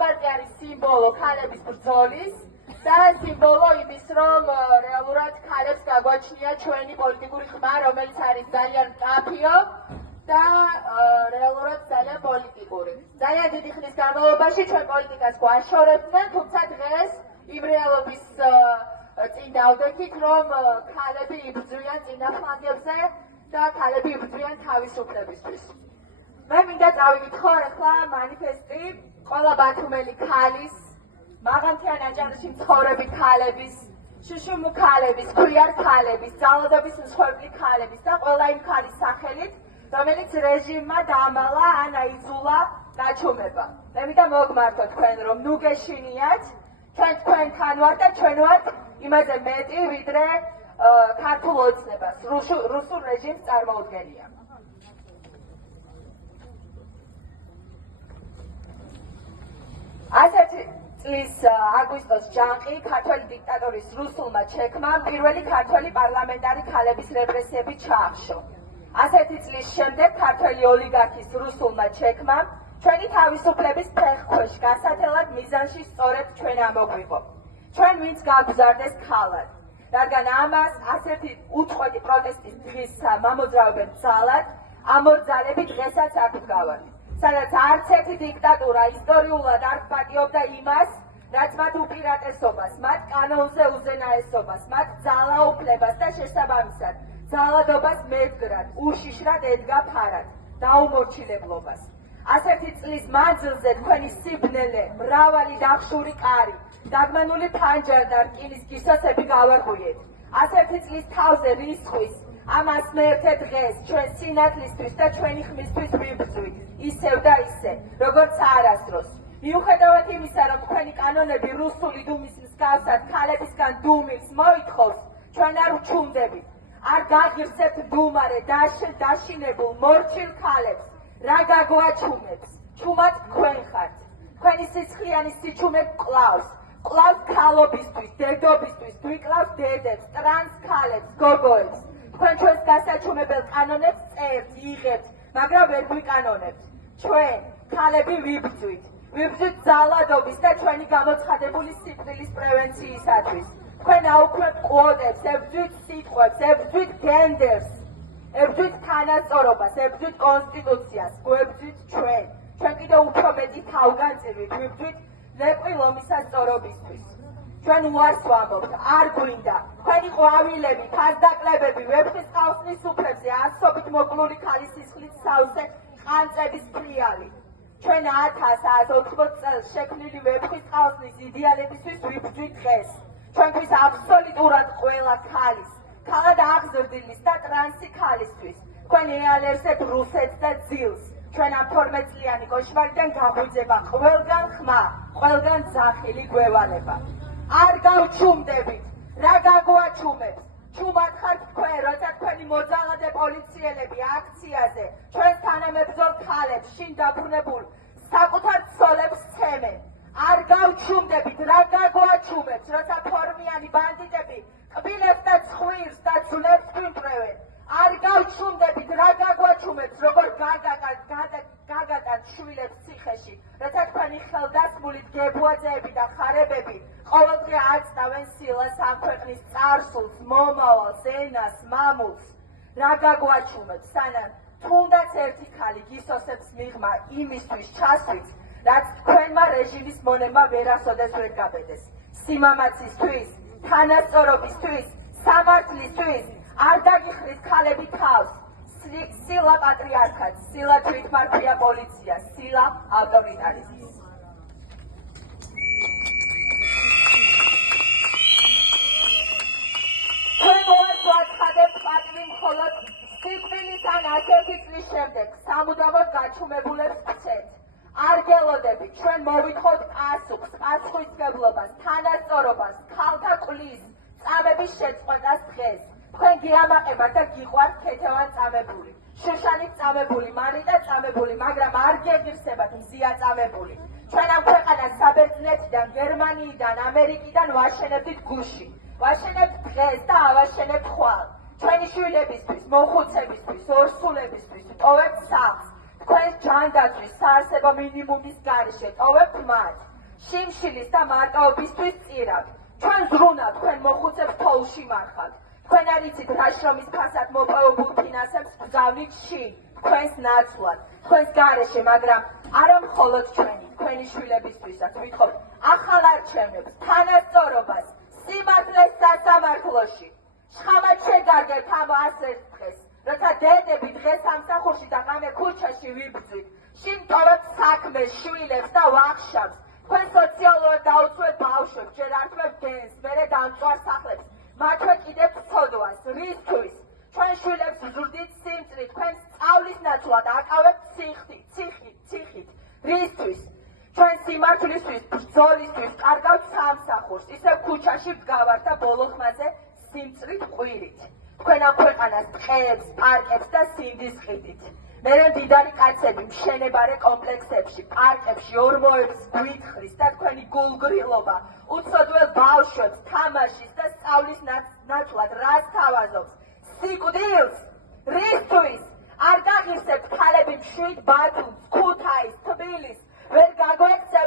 ლამბარდი არის სიმბოლო ქალების ბრძოლის და სიმბოლო იმის, რომ რეალურად ქალებს გაგვაჩნია ჩვენი პოლიტიკური ხმა, რომელიც არის ძალიან მკაფიო და რეალურად ძალიან პოლიტიკური. ძალიან დიდი ხნის განმავლობაში ჩვენ პოლიტიკას გვაშორებდნენ, თუმცა დღეს იმ რეალობის წინ დავდექით, რომ ქალები იბრძვიან წინა ფლანგებზე და ქალები იბრძვიან თავისუფლებისთვის. მე მინდა წავიკითხო ახლა მანიფესტი ყველა ბათუმელი ქალის, მაღალმთიან აჭარაში მცხოვრები ქალების, შუშუმუ ქალების, ქუიარ ქალების, ძალადობის მსხვერპლი ქალების და ყველა იმ ქალის სახელით, რომელიც რეჟიმმა დაამალა ან აიძულა გაჩუმება. მე მინდა მოგმართო თქვენ, რომ ნუ გეშინიათ, ჩვენ თქვენთან ვართ და ჩვენ ვართ იმაზე მეტი, ვიდრე ქართულ ოცნებას, რუსულ რეჟიმს წარმოუდგენია. ასეთი წლის აგვისტოს ჯანყი ქართველი დიქტატორის რუსულმა ჩექმამ პირველი ქართველი პარლამენტარი ქალების რეპრესიები ჩაახშო. ასეთი წლის შემდეგ ქართველი ოლიგარქის რუსულმა ჩექმამ ჩვენი თავისუფლების ფეხქვეშ გასათელად მიზანში სწორედ ჩვენ ამოგვიღო. ჩვენ ვინც გაგზარდეს ქალად. რადგან ამას ასეთი უწყვეტი პროტესტის დღის მამოძრავებენ ძალად, ამორძალები დღესაც აქ ვგავართ. სადაც არც ერთი დიქტატურა ისტორიულად არ პატიობდა იმას, რაც მათ უპირატესობას, მათ კანონზე უზენაესობას, მათ ძალაუფლებას და შესაბამისად ძალადობას მედგრად, უშიშრად ედგა ფარად, დაუმორჩილებლობას. ასეთი წლის მანძილზე თქვენი სიბნელე, მრავალი დახშური კარი, დაგმანული ფანჯარა და რკინის გისოსები გავარღვიეთ. ასეთი წლის თავზე რისხვის ამ ასმეერთე დღეს ჩვენ სინათლისთვის და ჩვენი ხმისთვის ვიბრძვით, ისევ და ისე, როგორც არასდროს. მიუხედავად იმისა, რომ თქვენი კანონები რუსული დუმის მსგავსად ქალებისგან დუმილს მოითხოვს, ჩვენ არ ვჩუმდებით. არ გაღირსებთ დუმარე დაშინებულ მორჩილ ქალებს, რა გაგვაჩუმებს, ჩუმად თქვენ ხართ. თქვენი სიცხლიანი სიჩუმე კლავს, კლავს ქალობისთვის, დედობისთვის, გვიკლავს დედებს, ტრანს ქალებს, გოგოებს. თქვენ ჩვენს გასაჩუმებელ კანონებს წერთ, იღებთ, მაგრამ ვერ გვიკანონებთ. ჩვენ, ქალები ვიბრძვით. ვიბრძვით ძალადობის და ჩვენი გამოცხადებული სიკვდილის პრევენციისათვის. თქვენ აუქმებთ კვოტებს, ებრძვით სიტყვებს, ებრძვით გენდერს, ებრძვით თანასწორობას, ებრძვით კონსტიტუციას, გვებრძვით ჩვენ. ჩვენ კიდევ უფრო მეტი თავგანწირვით, ვიბრძვით ლეკვი ლომისასწორობისთვის. ჩვენ უარს ვამბობთ, არ გვინდა. თქვენი ყვავილები, ფასდაკლებები, ვეფხის ყავსნის უფლებზე, ასობით მოკლული ქალის სისხლით სავსე ყანწების ფრიალი. ჩვენ 1180 წელს შექმნილი ვეფხის ყავსნის იდეალებისთვის ვიბრძვით დღეს. ჩვენთვის აბსოლუტურად ყველა ქალის, ქალად აღზრდილის და ტრანსი ქალისთვის. თქვენ ეალერსეთ რუსეთს და ძილს. ჩვენ ამ 12 წლიანი კოშმარიდან გაგვიძება ყველგან ხმა, ყველგან ძახილი გვევალება. არ გავჩუმდებით, რა გაგვაჩუმებს? ჩუმად ხართ თქვენ, როცა თქვენი მოძალადე პოლიციელები აქციაზე ჩვენს თანამებრძოლ ქალებს შინ დაბრუნებულ საკუთარ ცოლებს სცემენ. არ გავჩუმდებით, რა გაგვაჩუმებს, როცა ფორმიანი ბანდიტები კბილებს და ცხვირს და ძვლებს გვიმტრევენ. არ გავჩუმდებით, რა გაგვაჩუმებს, როგორ გაგატანთ შვილებს ციხეში, როცა თქვენი ხელდასმული გებუაძეები და ხარებები ყოველდღე აცდავენ სილას ამ ქვეყნის წარსულს, მომავალს, ენას, მამულს. რა გაგვაჩუმებს, სანამ თუნდაც ერთი ქალი გისოსებს მიღმა იმისთვის ჩასვით, რაც თქვენმა რეჟიმის მონებმა ვერასოდეს ვერ გაბედეს. სიმამაცისთვის, თანასწორობისთვის, სამართლისთვის არ დაგიხრის ქალები თავს. სილა პატრიარქატს, სილა თვითმარქვია პოლიციას, სილა ავტორიტარიზმს. ჩვენ ვაცხადებთ პატივი მხოლოდ სიკვდილის ან ასეთი წლის შემდეგ სამუდამოდ გაჩუმებულებს ვქცეთ. არ გელოდებით, ჩვენ მოვითხოვთ პასუხს, პასუხისმგებლობას, თანასწორობას, ქალთა ყლის, წამების შეწყვეტას დღეს. თქვენ გიამაყებათ და გიყვართ ქეთევან წამებული, შუშანით წამებული, მარიტა წამებული, მაგრამ არ გეგირსებათ მზია წამებული. ჩვენ ამ ქვეყანას საბერძნეთიდან, გერმანიიდან, ამერიკიდან ვაშენებდით გუში. ვაშენებთ დღეს და ავაშენებთ ხვალ. ჩვენი შვილებისთვის, მოხუცებისთვის, ორსულებისთვის ვტოვებთ სახლს. თქვენს ჯანდაცვის საარსებო მინიმუმის გარეშე ტოვებთ მათ. შიმშილის და მარკაობისთვის წირავთ. ჩვენ ზრუნავთ, თქვენ მოხუცებს თოვლში მარხავთ. თქვენ არ იცით რა შრომის ფასად მოპოვებულ ფინანსებს გზავნით შინ, თქვენს ნაცვლად, თქვენს გარეშე, მაგრამ არა მხოლოდ ჩვენი, თქვენი შვილებისთვისაც ვითხოვთ ახალ არჩევნებს, თანასწორობას, სიმართლეს სასამართლოში. შხამად შეგარგეთ ამ ასეთ დღეს, როცა დედები დღეს სამსახურში და ღამე ქუჩაში ვიბრძვით. შინ ტოვებთ საქმეს, შვილებს და ვახშამს. თქვენ სოციალურად დაუცველ ბავშვებს, ჯერ ართმევთ გენს, მერე დამწვარ სახლებს. მათვე კიდევ ცოდვას, რისთვის? ჩვენ შვილებს ვზრდით სიმწრით, თქვენ სწავლის ნაცვლად აკავებთ ციხით. რისთვის? ჩვენ სიმართლისთვის, ბრძოლისთვის კარგავთ სამსახურს, ისევ ქუჩაში ვდგავართ და ბოლო ხმაზე სიმწრით ყვირით. თქვენ ამ ქვეყანას ტყეებს, პარკებს და სინდის ყიდით. მერე მდიდარი კაცები მშენებარე კომპლექსებში, პარკებში, ორმოებს გვითხრის და თქვენი გულგრილობა უცოდველ ბავშვებს თამაშის და სწავლის ნაცვლად რას თავაზობს? სიკვდილს? რისთვის? არ გაღირსებთ ქალები მშვიდ ბათუმს, ქუთაისს, თბილისს, ვერ გაგვექცევთ